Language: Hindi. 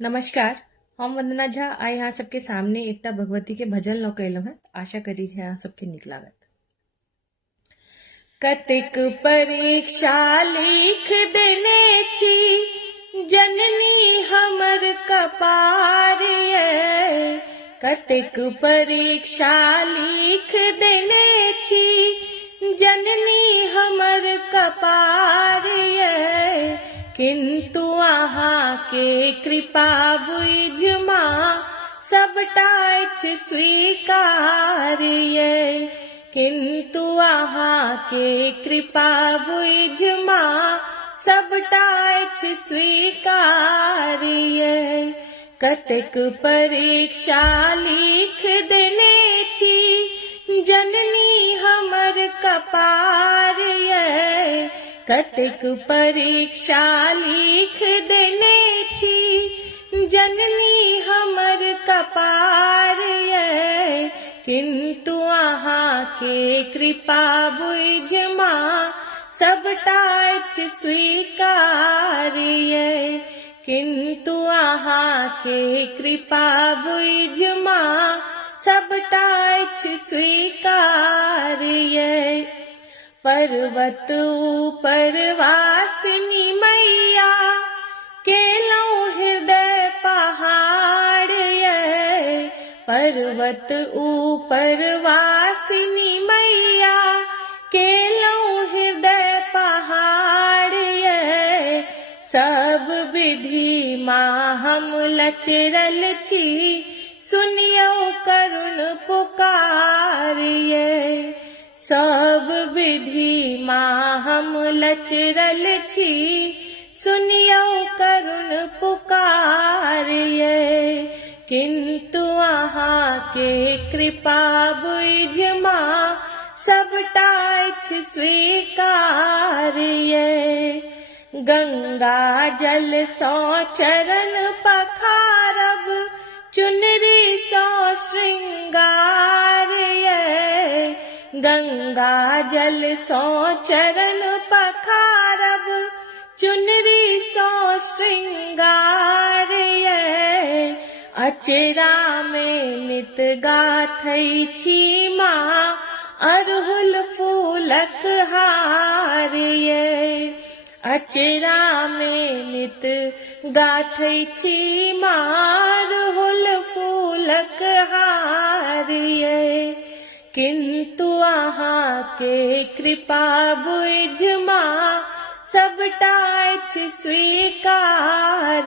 नमस्कार। हम वंदना झा आइ यहाँ सबके सामने एकटा भगवती के भजन लऽ के अयलहुँ हैं। आशा करी है यहाँ सबके नीक लागत। कतेक परीक्षा लिख देने छी जननी हमर कपार ये। कतेक परीक्षा लिख देने छी जननी हमर कपार ये। किंतु अहाँ के कृपा बुझ माँ सबटा अछि स्वीकार ये। किंतु अहाँ के कृपा बुझ माँ सबटा अछि स्वीकार ये। कतेक परीक्षा लिख देने छी जननी हमर कपार ये। कतेक परीक्षा लिख देने छी जननी हमर कपार ये। किंतु अहाँ के कृपा बुझ माँ सबटा अछि स्वीकार ये। किंतु अहाँ के कृपा बुझ माँ सबटा अछि स्वीकार ये। पर्वत ऊपर वासिनी मैया केलौं हृदय पहाड़ ये। पर्वत ऊपर वासिनी मैया केलौं हृदय पहाड़ ये। सब विधि माँ हम लचरल छी सुनियो करुण पुकार ये। सब विधि माँ हम लचरल छी सुनियो करुण पुकार ये। किंतु अहाँ के कृपा बुझ माँ सबटा अछि स्वीकार ये। गंगा जल सौ चरण पखारब चुनरी सौ श्रृंगार ये। गंगा जल सौ चरण पखारब चुनरी सौ श्रृंगार ये। अचरा में नित गाथै छी माँ अड़हुल फूलक हार ये। अचरा में नित गाथै छी माँ अड़हुल फूलक हार ये। किंतु अहाँ के कृपा बुझ माँ सबटा अछि स्वीकार।